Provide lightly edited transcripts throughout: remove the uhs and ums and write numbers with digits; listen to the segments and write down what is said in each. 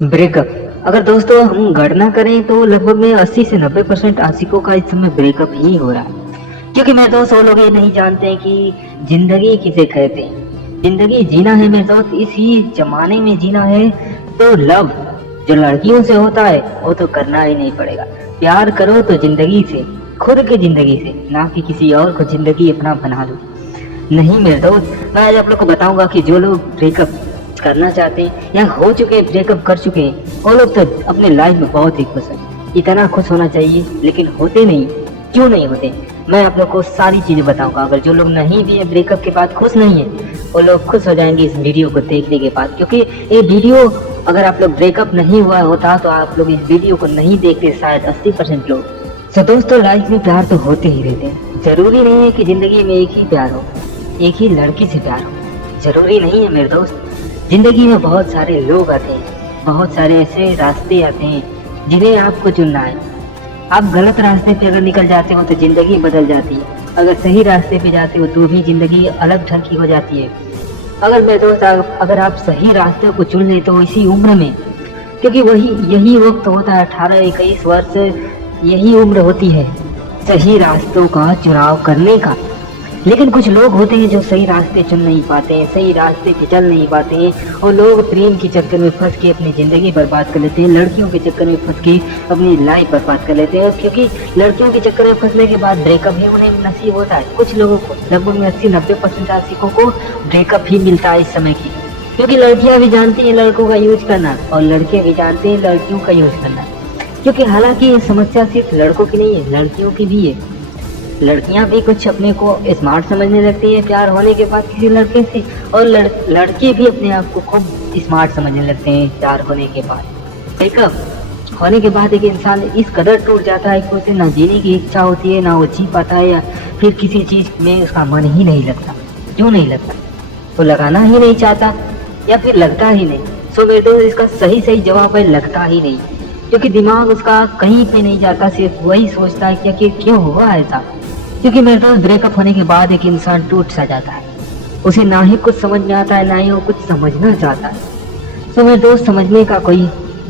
Breakup अगर दोस्तों हम गणना करें तो लगभग में 80 से 90% आशिकों का इस समय ब्रेकअप ही हो रहा है। क्योंकि मैं दोस्त वो लोग ये नहीं जानते हैं कि जिंदगी किसे कहते हैं। जिंदगी जीना है मेरे दोस्त, इसी जमाने में जीना है तो लव जो लड़कियों से होता है वो तो करना ही नहीं पड़ेगा। प्यार करो तो जिंदगी से, खुद की जिंदगी से, ना कि किसी और को जिंदगी अपना बना लो। नहीं मेरे दोस्त, मैं आज आप लोग को बताऊंगा कि जो लोग ब्रेकअप करना चाहते हैं या हो चुके ब्रेकअप कर चुके हैं वो लोग तो अपने लाइफ में बहुत ही खुश हैं। इतना खुश होना चाहिए लेकिन होते नहीं। क्यों नहीं होते? मैं आप लोग को सारी चीजें बताऊंगा। अगर जो लोग नहीं भी है ब्रेकअप के बाद खुश नहीं है वो लोग खुश हो जाएंगे इस वीडियो को देखने के बाद। क्योंकि ये वीडियो अगर आप लोग ब्रेकअप नहीं हुआ होता तो आप लोग इस वीडियो को नहीं देखते शायद 80% लोग। तो दोस्तों लाइफ में प्यार तो होते ही रहते हैं। जरूरी नहीं है कि जिंदगी में एक ही प्यार हो, एक ही लड़की से प्यार हो, जरूरी नहीं है मेरे दोस्त। जिंदगी में बहुत सारे लोग आते हैं, बहुत सारे ऐसे रास्ते आते हैं जिन्हें आपको चुनना है। आप गलत रास्ते पे अगर निकल जाते हो तो जिंदगी बदल जाती है, अगर सही रास्ते पे जाते हो तो भी जिंदगी अलग ढंग की हो जाती है। अगर मेरे दोस्त अगर आप सही रास्ते को चुन ले तो इसी उम्र में, क्योंकि यही वक्त होता है 18-21 वर्ष, यही उम्र होती है सही रास्तों का चुनाव करने का। लेकिन कुछ लोग होते हैं जो सही रास्ते चुन नहीं पाते हैं, सही रास्ते पे चल नहीं पाते हैं और लोग प्रेम के चक्कर में फंस के अपनी ज़िंदगी बर्बाद कर लेते हैं, लड़कियों के चक्कर में फंस के अपनी लाइफ बर्बाद कर लेते हैं। क्योंकि लड़कियों के चक्कर में फंसने के बाद ब्रेकअप ही उन्हें नसीब होता है। कुछ लोगों को लगभग में 80-90% आशिकों को ब्रेकअप ही मिलता है इस समय की। क्योंकि लड़कियाँ भी जानती हैं लड़कों का यूज करना और लड़के भी जानते हैं लड़कियों का यूज करना। क्योंकि हालांकि ये समस्या सिर्फ लड़कों की नहीं है, लड़कियों की भी है। लड़कियां भी कुछ अपने को स्मार्ट समझने लगती है प्यार होने के बाद किसी लड़के से, और लड़के भी अपने आप को खूब स्मार्ट समझने लगते हैं प्यार होने के बाद। ब्रेकअप होने के बाद एक इंसान इस कदर टूट जाता है कि उसे ना जीने की इच्छा होती है, ना वो जी पाता है, या फिर किसी चीज़ में उसका मन ही नहीं लगता। क्यों नहीं लगता? वो लगाना ही नहीं चाहता या फिर लगता ही नहीं। सो मेरे दोस्त इसका सही सही जवाब है लगता ही नहीं। क्योंकि दिमाग उसका कहीं पे नहीं जाता, सिर्फ वही सोचता है कि क्यों हुआ ऐसा। क्योंकि मेरे दोस्त ब्रेकअप होने के बाद एक इंसान टूट सा जाता है, उसे ना ही कुछ समझ में आता है ना ही वो कुछ समझना चाहता है। तो मेरे दोस्त समझने का कोई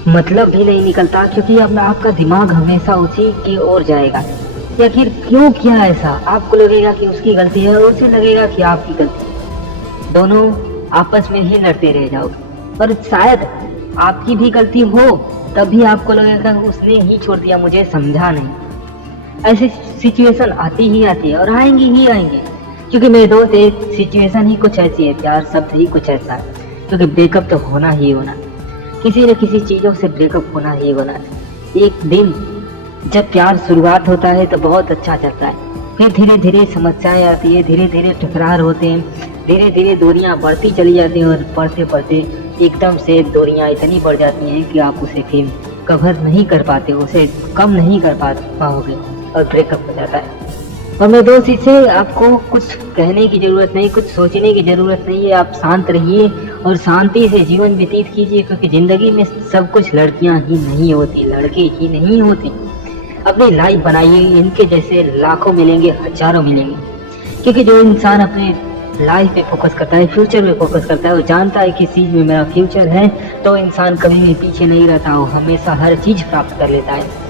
मतलब भी नहीं निकलता, क्योंकि अब आपका दिमाग हमेशा उसी की ओर जाएगा। या फिर क्यों किया ऐसा? आपको लगेगा कि उसकी गलती है और उसे लगेगा कि आपकी गलती है। दोनों आपस में ही लड़ते रह जाओगे और शायद आपकी भी गलती हो तब भी आपको लगेगा उसने ही छोड़ दिया, मुझे समझा नहीं। ऐसी सिचुएशन आती ही आती है और आएंगी ही आएंगी। क्योंकि मेरे दोस्त एक सिचुएशन ही कुछ ऐसी है, प्यार शब्द ही कुछ ऐसा है। क्योंकि ब्रेकअप तो होना ही होना, किसी न किसी चीज़ों से ब्रेकअप होना ही होना है। एक दिन जब प्यार शुरुआत होता है तो बहुत अच्छा चलता है, फिर धीरे धीरे समस्याएं आती है, धीरे धीरे टकरार होते हैं, धीरे धीरे दूरियां बढ़ती चली जाती हैं और बढ़ते बढ़ते एकदम से दूरियां इतनी बढ़ जाती हैं कि आप उसे फिर कवर नहीं कर पाते, उसे कम नहीं कर पाओगे और ब्रेकअप हो जाता है। और मेरे दोस्त इससे आपको कुछ कहने की ज़रूरत नहीं, कुछ सोचने की ज़रूरत नहीं है। आप शांत रहिए और शांति से जीवन व्यतीत कीजिए, क्योंकि ज़िंदगी में सब कुछ लड़कियां ही नहीं होती, लड़के ही नहीं होते। अपनी लाइफ बनाइए, इनके जैसे लाखों मिलेंगे, हजारों मिलेंगे। क्योंकि जो इंसान अपने लाइफ पे फोकस करता है, फ्यूचर में फोकस करता है, वो जानता है किस चीज़ में मेरा फ्यूचर है, तो इंसान कभी भी पीछे नहीं रहता, वो हमेशा हर चीज़ प्राप्त कर लेता है।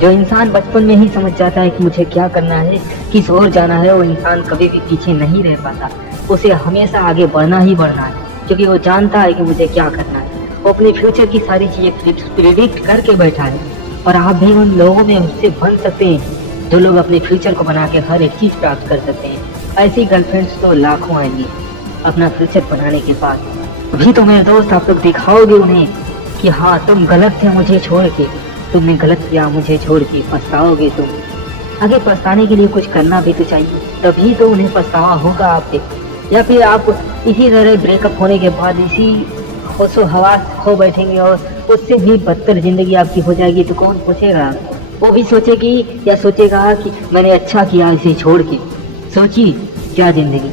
जो इंसान बचपन में ही समझ जाता है कि मुझे क्या करना है, किस ओर जाना है, वो इंसान कभी भी पीछे नहीं रह पाता। उसे हमेशा आगे बढ़ना ही बढ़ना है, क्योंकि वो जानता है कि मुझे क्या करना है। वो अपने फ्यूचर की सारी चीज़ें प्रिडिक्ट करके बैठा है। और आप भी उन लोगों में उससे बन सकते हैं जो लोग अपने फ्यूचर को बना के हर एक चीज़ प्राप्त कर सकते हैं। ऐसी गर्लफ्रेंड्स तो लाखों आएंगी अपना फ्यूचर बनाने के बाद। अभी तो मेरे दोस्त आप लोग दिखाओगे उन्हें कि हाँ तुम गलत थे मुझे छोड़ के, तुमने गलत किया मुझे छोड़ के, पछताओगे तुम। आगे पछताने के लिए कुछ करना भी तो चाहिए, तभी तो उन्हें पछतावा होगा आपसे। या फिर आप इसी तरह ब्रेकअप होने के बाद इसी होशो हवास खो बैठेंगे और उससे भी बदतर जिंदगी आपकी हो जाएगी, तो कौन पूछेगा? वो भी सोचेगी या सोचेगा कि मैंने अच्छा किया इसे छोड़ के। सोचिए क्या जिंदगी,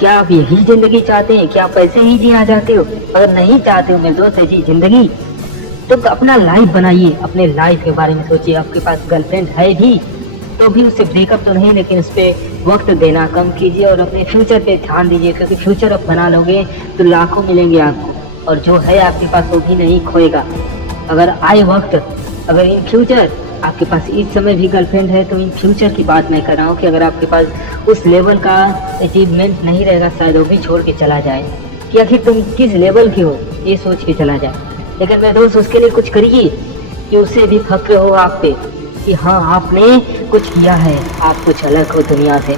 क्या आप यही जिंदगी चाहते हैं? क्या आप ऐसे ही जीना चाहते हो? अगर नहीं चाहते हो मेरे दोस्त ऐसी जिंदगी, तो अपना लाइफ बनाइए, अपने लाइफ के बारे में सोचिए। आपके पास गर्लफ्रेंड है भी तो भी उससे ब्रेकअप तो नहीं, लेकिन उस पर वक्त देना कम कीजिए और अपने फ्यूचर पे ध्यान दीजिए। क्योंकि फ्यूचर आप बना लोगे तो लाखों मिलेंगे आपको, और जो है आपके पास वो भी नहीं खोएगा। अगर आए वक्त, अगर इन फ्यूचर आपके पास इस समय भी गर्लफ्रेंड है, तो इन फ्यूचर की बात मैं कर रहा हूँ कि अगर आपके पास उस लेवल का अचीवमेंट नहीं रहेगा, शायद वो भी छोड़ के चला जाए कि आखिर तुम किस लेवल के हो, ये सोच के चला जाए। लेकिन मेरे दोस्त उसके लिए कुछ करिए कि उससे भी फक्र हो आप पे कि हाँ आपने कुछ किया है, आप कुछ अलग हो दुनिया से।